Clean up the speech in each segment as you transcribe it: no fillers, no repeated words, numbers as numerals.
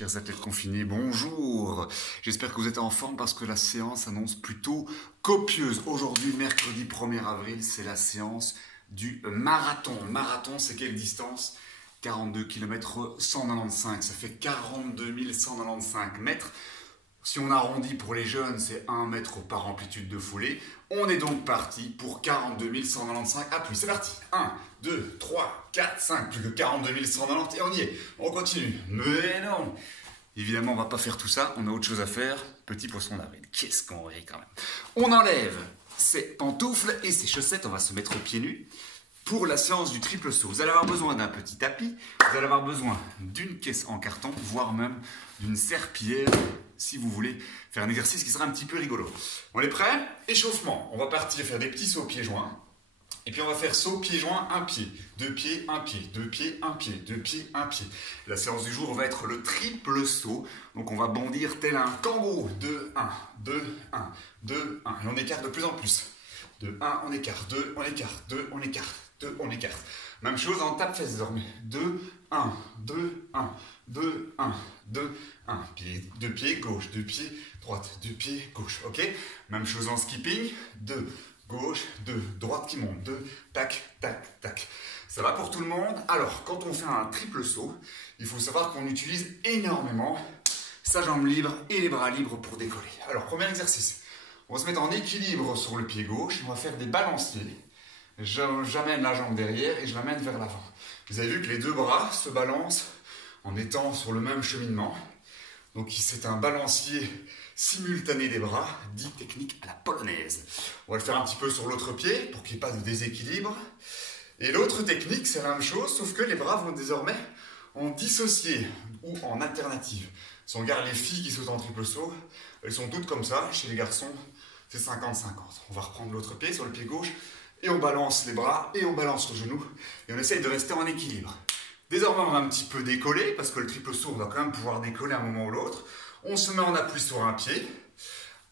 Chers athlètes confinés, bonjour. J'espère que vous êtes en forme parce que la séance s'annonce plutôt copieuse. Aujourd'hui, mercredi 1er avril, c'est la séance du marathon. Marathon, c'est quelle distance? 42 km 195, ça fait 42 195 mètres. Si on arrondit pour les jeunes, c'est 1 mètre par amplitude de foulée. On est donc parti pour 42 195 appuis. C'est parti. 1, 2, 3, 4, 5. Plus que 42 190 et on y est. On continue. Mais non. Évidemment, on ne va pas faire tout ça. On a autre chose à faire. Petit poisson d'avril. Qu'est-ce qu'on rit quand même. On enlève ses pantoufles et ses chaussettes. On va se mettre aux pieds nus. Pour la séance du triple saut, vous allez avoir besoin d'un petit tapis, vous allez avoir besoin d'une caisse en carton, voire même d'une serpillière, si vous voulez faire un exercice qui sera un petit peu rigolo. On est prêt? Échauffement. On va partir faire des petits sauts pieds joints. Et puis on va faire saut pieds joints, un pied, deux pieds, un pied, deux pieds, un pied, deux pieds, un pied. La séance du jour va être le triple saut. Donc on va bondir tel un kangourou. 2, 1, 2, 1, 2, 1. Et on écarte de plus en plus. 2, 1, on écarte, 2, on écarte, 2, on écarte. 2, on écarte. Même chose en tape-fesse désormais. 2, 1, 2, 1, 2, 1, 2, 1. Deux pieds, gauche, deux pieds, droite, deux pieds, gauche. Ok? Même chose en skipping. 2, gauche, 2, droite qui monte. 2, tac, tac, tac. Ça va pour tout le monde? Alors, quand on fait un triple saut, il faut savoir qu'on utilise énormément sa jambe libre et les bras libres pour décoller. Alors, premier exercice. On va se mettre en équilibre sur le pied gauche. On va faire des balanciers. J'amène la jambe derrière et je l'amène vers l'avant. Vous avez vu que les deux bras se balancent en étant sur le même cheminement. Donc c'est un balancier simultané des bras, dit technique à la polonaise. On va le faire un petit peu sur l'autre pied pour qu'il n'y ait pas de déséquilibre. Et l'autre technique, c'est la même chose, sauf que les bras vont désormais en dissocié ou en alternative. Si on regarde les filles qui sautent en triple saut, elles sont toutes comme ça. Chez les garçons, c'est 50-50. On va reprendre l'autre pied sur le pied gauche. Et on balance les bras, et on balance le genou, et on essaye de rester en équilibre. Désormais, on va un petit peu décoller, parce que le triple saut, on va quand même pouvoir décoller à un moment ou l'autre. On se met en appui sur un pied,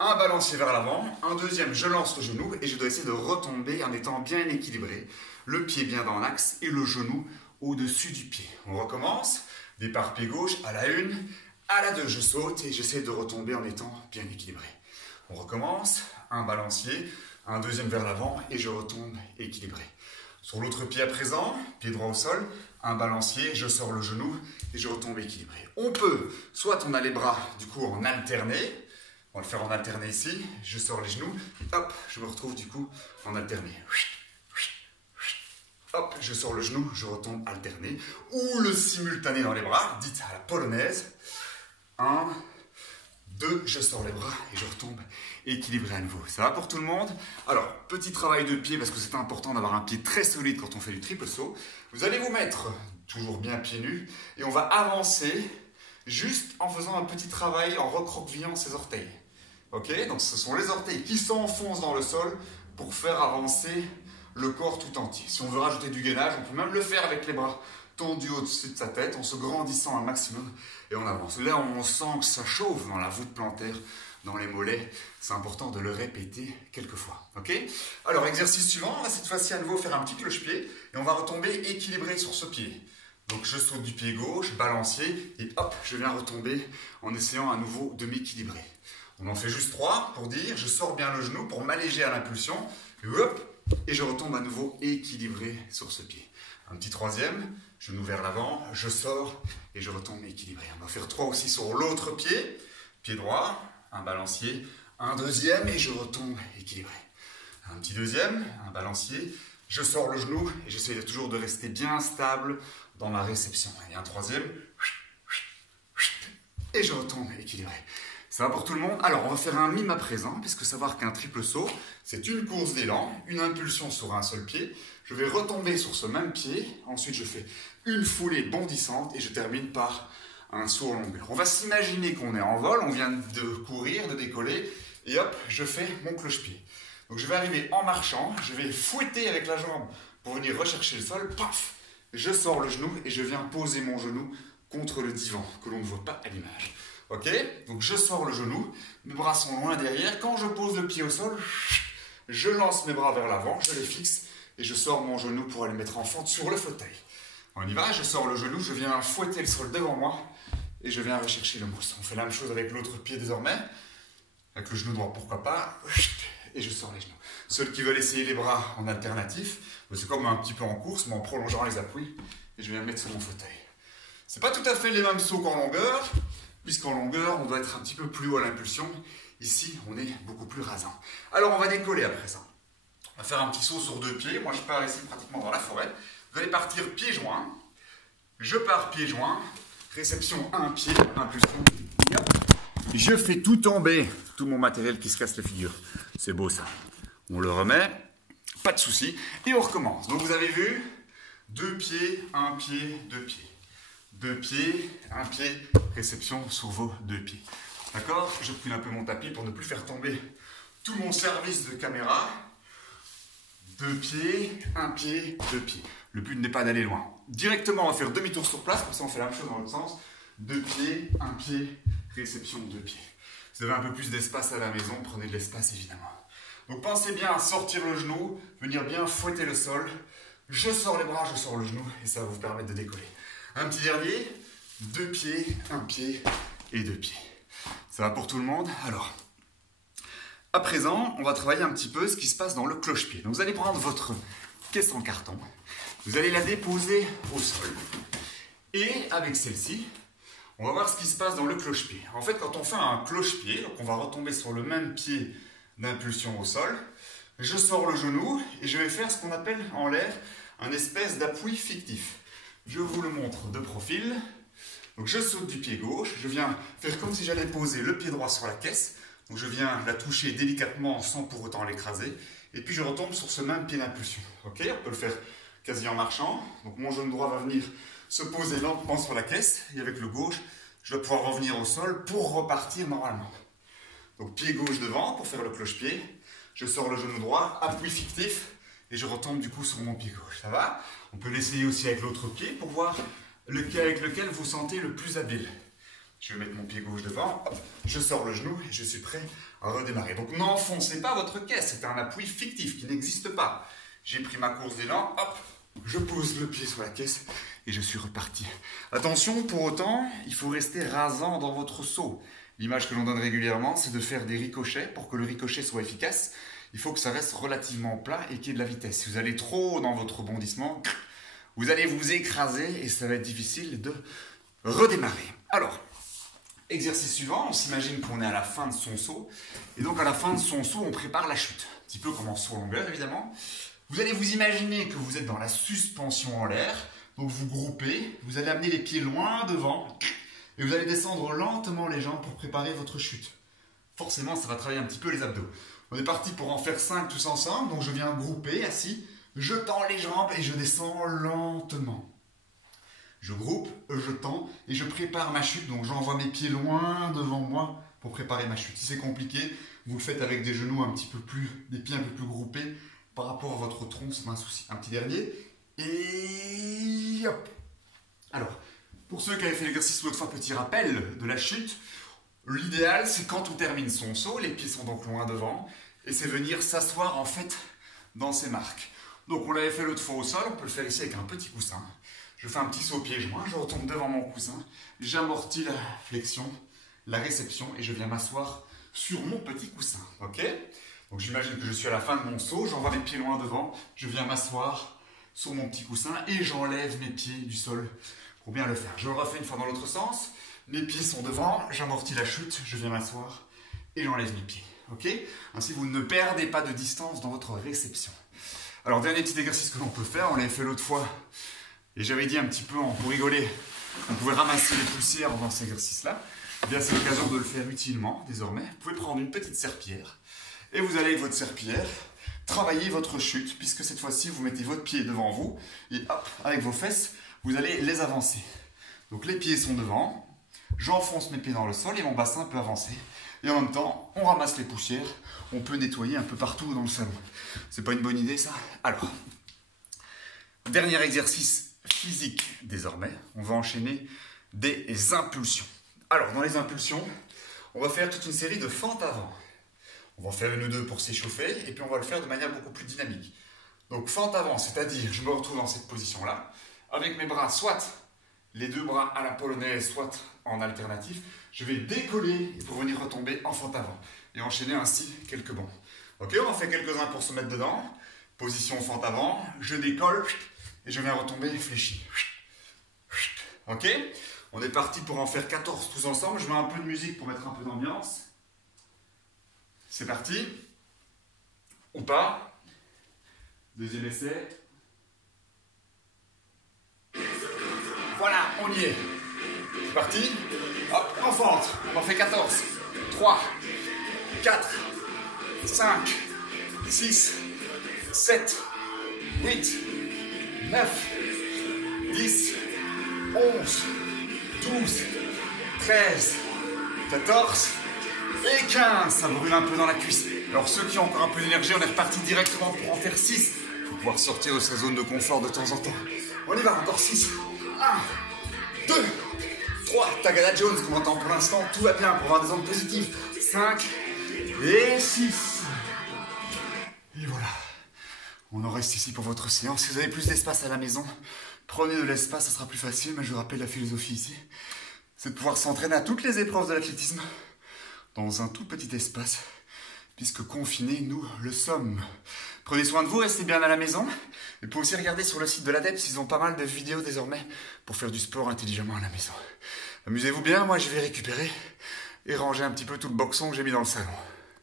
un balancier vers l'avant, un deuxième, je lance le genou, et je dois essayer de retomber en étant bien équilibré. Le pied bien dans l'axe, et le genou au-dessus du pied. On recommence, départ pied gauche, à la 1, à la 2, je saute, et j'essaie de retomber en étant bien équilibré. On recommence, un balancier, un deuxième vers l'avant et je retombe équilibré. Sur l'autre pied à présent, pied droit au sol, un balancier, je sors le genou et je retombe équilibré. On peut, soit on a les bras du coup en alterné, on va le faire en alterné ici, je sors les genoux, et hop, je me retrouve du coup en alterné. Hop, je sors le genou, je retombe alterné. Ou le simultané dans les bras, dites à la polonaise. 1, 2, je sors les bras et je retombe équilibré à nouveau. Ça va pour tout le monde? Alors, petit travail de pied parce que c'est important d'avoir un pied très solide quand on fait du triple saut. Vous allez vous mettre toujours bien pieds nus et on va avancer juste en faisant un petit travail en recroquevillant ses orteils. Ok? Donc ce sont les orteils qui s'enfoncent dans le sol pour faire avancer le corps tout entier. Si on veut rajouter du gainage, on peut même le faire avec les bras tendu au-dessus de sa tête, en se grandissant un maximum, et on avance. Là, on sent que ça chauffe dans la voûte plantaire, dans les mollets. C'est important de le répéter quelques fois. Ok? Alors, exercice suivant, on va cette fois-ci à nouveau faire un petit cloche-pied, et on va retomber équilibré sur ce pied. Donc, je saute du pied gauche, balancier, et hop, je viens retomber en essayant à nouveau de m'équilibrer. On en fait juste 3 pour dire, je sors bien le genou pour m'alléger à l'impulsion, et hop, et je retombe à nouveau équilibré sur ce pied. Un petit troisième, genou vers l'avant, je sors et je retombe équilibré. On va faire 3 aussi sur l'autre pied, pied droit, un balancier, un deuxième et je retombe équilibré. Un petit deuxième, un balancier, je sors le genou et j'essaie toujours de rester bien stable dans ma réception. Et un troisième, et je retombe équilibré. Ça va pour tout le monde? Alors, on va faire un mime à présent, parce que savoir qu'un triple saut, c'est une course d'élan, une impulsion sur un seul pied. Je vais retomber sur ce même pied. Ensuite, je fais une foulée bondissante et je termine par un saut en longueur. On va s'imaginer qu'on est en vol, on vient de courir, de décoller, et hop, je fais mon cloche-pied. Donc, je vais arriver en marchant, je vais fouetter avec la jambe pour venir rechercher le sol, paf, je sors le genou et je viens poser mon genou contre le divan, que l'on ne voit pas à l'image. Ok? Donc je sors le genou, mes bras sont loin derrière. Quand je pose le pied au sol, je lance mes bras vers l'avant, je les fixe et je sors mon genou pour aller mettre en fente sur le fauteuil. On y va, je sors le genou, je viens fouetter le sol devant moi et je viens rechercher le mousse. On fait la même chose avec l'autre pied désormais, avec le genou droit, pourquoi pas, et je sors les genoux. Ceux qui veulent essayer les bras en alternatif, c'est comme un petit peu en course, mais en prolongeant les appuis, et je viens me mettre sur mon fauteuil. C'est pas tout à fait les mêmes sauts qu'en longueur, puisqu'en longueur, on doit être un petit peu plus haut à l'impulsion. Ici, on est beaucoup plus rasant. Alors, on va décoller après ça. On va faire un petit saut sur 2 pieds. Moi, je pars ici pratiquement dans la forêt. Vous allez partir pieds joints. Je pars pieds joints. Réception 1 pied, impulsion. Je fais tout tomber, tout mon matériel qui se casse la figure. C'est beau ça. On le remet, pas de souci. Et on recommence. Donc, vous avez vu, 2 pieds, 1 pied, 2 pieds. 2 pieds, 1 pied, réception sur vos 2 pieds. D'accord? Je plie un peu mon tapis pour ne plus faire tomber tout mon service de caméra. 2 pieds, 1 pied, 2 pieds. Le but n'est pas d'aller loin. Directement, on va faire demi-tour sur place, comme ça on fait la même chose dans l'autre sens. 2 pieds, 1 pied, réception, 2 pieds. Vous avez un peu plus d'espace à la maison, prenez de l'espace évidemment. Donc pensez bien à sortir le genou, venir bien fouetter le sol. Je sors les bras, je sors le genou, et ça va vous permettre de décoller. Un petit dernier, 2 pieds, 1 pied et 2 pieds. Ça va pour tout le monde? Alors, à présent, on va travailler un petit peu ce qui se passe dans le cloche-pied. Donc vous allez prendre votre caisse en carton, vous allez la déposer au sol. Et avec celle-ci, on va voir ce qui se passe dans le cloche-pied. En fait, quand on fait un cloche-pied, donc on va retomber sur le même pied d'impulsion au sol, je sors le genou et je vais faire ce qu'on appelle en l'air un espèce d'appui fictif. Je vous le montre de profil. Donc je saute du pied gauche, je viens faire comme si j'allais poser le pied droit sur la caisse. Donc je viens la toucher délicatement sans pour autant l'écraser. Et puis je retombe sur ce même pied d'impulsion. Ok, on peut le faire quasi en marchant. Donc mon genou droit va venir se poser lentement sur la caisse. Et avec le gauche, je dois pouvoir revenir au sol pour repartir normalement. Donc pied gauche devant pour faire le cloche-pied. Je sors le genou droit, appui fictif. Et je retombe du coup sur mon pied gauche. Ça va? On peut l'essayer aussi avec l'autre pied pour voir avec lequel vous sentez le plus habile. Je vais mettre mon pied gauche devant, hop, je sors le genou et je suis prêt à redémarrer. Donc n'enfoncez pas votre caisse, c'est un appui fictif qui n'existe pas. J'ai pris ma course d'élan, hop, je pose le pied sur la caisse et je suis reparti. Attention, pour autant, il faut rester rasant dans votre saut. L'image que l'on donne régulièrement, c'est de faire des ricochets. Pour que le ricochet soit efficace, il faut que ça reste relativement plat et qu'il y ait de la vitesse. Si vous allez trop dans votre rebondissement, vous allez vous écraser et ça va être difficile de redémarrer. Alors, exercice suivant, on s'imagine qu'on est à la fin de son saut. Et donc à la fin de son saut, on prépare la chute. Un petit peu comme en saut en longueur évidemment. Vous allez vous imaginer que vous êtes dans la suspension en l'air. Donc vous groupez, vous allez amener les pieds loin devant. Et vous allez descendre lentement les jambes pour préparer votre chute. Forcément, ça va travailler un petit peu les abdos. On est parti pour en faire 5 tous ensemble. Donc je viens grouper assis. Je tends les jambes et je descends lentement. Je groupe, je tends et je prépare ma chute. Donc j'envoie mes pieds loin devant moi pour préparer ma chute. Si c'est compliqué, vous le faites avec des genoux un petit peu plus, des pieds un peu plus groupés par rapport à votre tronc, c'est pas un souci. Un petit dernier. Et hop. Alors, pour ceux qui avaient fait l'exercice l'autre fois, petit rappel de la chute. L'idéal, c'est quand on termine son saut, les pieds sont donc loin devant, et c'est venir s'asseoir en fait dans ses marques. Donc on l'avait fait l'autre fois au sol, on peut le faire ici avec un petit coussin. Je fais un petit saut pieds joints, je retombe devant mon coussin, j'amortis la flexion, la réception et je viens m'asseoir sur mon petit coussin. Ok? Donc j'imagine que je suis à la fin de mon saut, j'envoie mes pieds loin devant, je viens m'asseoir sur mon petit coussin et j'enlève mes pieds du sol pour bien le faire. Je le refais une fois dans l'autre sens, mes pieds sont devant, j'amortis la chute, je viens m'asseoir et j'enlève mes pieds. Ok? Ainsi vous ne perdez pas de distance dans votre réception. Alors, dernier petit exercice que l'on peut faire, on l'avait fait l'autre fois, et j'avais dit un petit peu pour rigoler, on pouvait ramasser les poussières dans cet exercice-là. Eh bien, c'est l'occasion de le faire utilement, désormais. Vous pouvez prendre une petite serpillière, et vous allez avec votre serpillière travailler votre chute, puisque cette fois-ci, vous mettez votre pied devant vous, et hop, avec vos fesses, vous allez les avancer. Donc, les pieds sont devant, j'enfonce mes pieds dans le sol, et mon bassin peut avancer. Et en même temps, on ramasse les poussières, on peut nettoyer un peu partout dans le salon. C'est pas une bonne idée ça? Alors, dernier exercice physique désormais, on va enchaîner des impulsions. Alors, dans les impulsions, on va faire toute une série de fentes avant. On va en faire une ou deux pour s'échauffer, et puis on va le faire de manière beaucoup plus dynamique. Donc, fente avant, c'est-à-dire, je me retrouve dans cette position-là, avec mes bras soit les deux bras à la polonaise, soit en alternatif. Je vais décoller pour venir retomber en fente avant et enchaîner ainsi quelques bonds. Ok, on en fait quelques-uns pour se mettre dedans. Position fente avant, je décolle et je viens retomber fléchi. Ok, on est parti pour en faire 14 tous ensemble. Je mets un peu de musique pour mettre un peu d'ambiance. C'est parti. Ou pas. Deuxième essai. Voilà, on y est. C'est parti. Hop, en fente. On en fait 14. 3, 4, 5, 6, 7, 8, 9, 10, 11, 12, 13, 14 et 15. Ça brûle un peu dans la cuisse. Alors ceux qui ont encore un peu d'énergie, on est reparti directement pour en faire 6. Il faut pouvoir sortir de sa zone de confort de temps en temps. On y va, encore 6. 1, 2, 3. Tagada Jones, qu'on entend pour l'instant, tout va bien pour avoir des ondes positives. 5 et 6. Et voilà. On en reste ici pour votre séance. Si vous avez plus d'espace à la maison, prenez de l'espace, ça sera plus facile. Mais je vous rappelle la philosophie ici, c'est de pouvoir s'entraîner à toutes les épreuves de l'athlétisme dans un tout petit espace, puisque confinés, nous le sommes. Prenez soin de vous, restez bien à la maison. Et vous pouvez aussi regarder sur le site de l'ADEPS, ils ont pas mal de vidéos désormais pour faire du sport intelligemment à la maison. Amusez-vous bien, moi je vais récupérer et ranger un petit peu tout le boxon que j'ai mis dans le salon.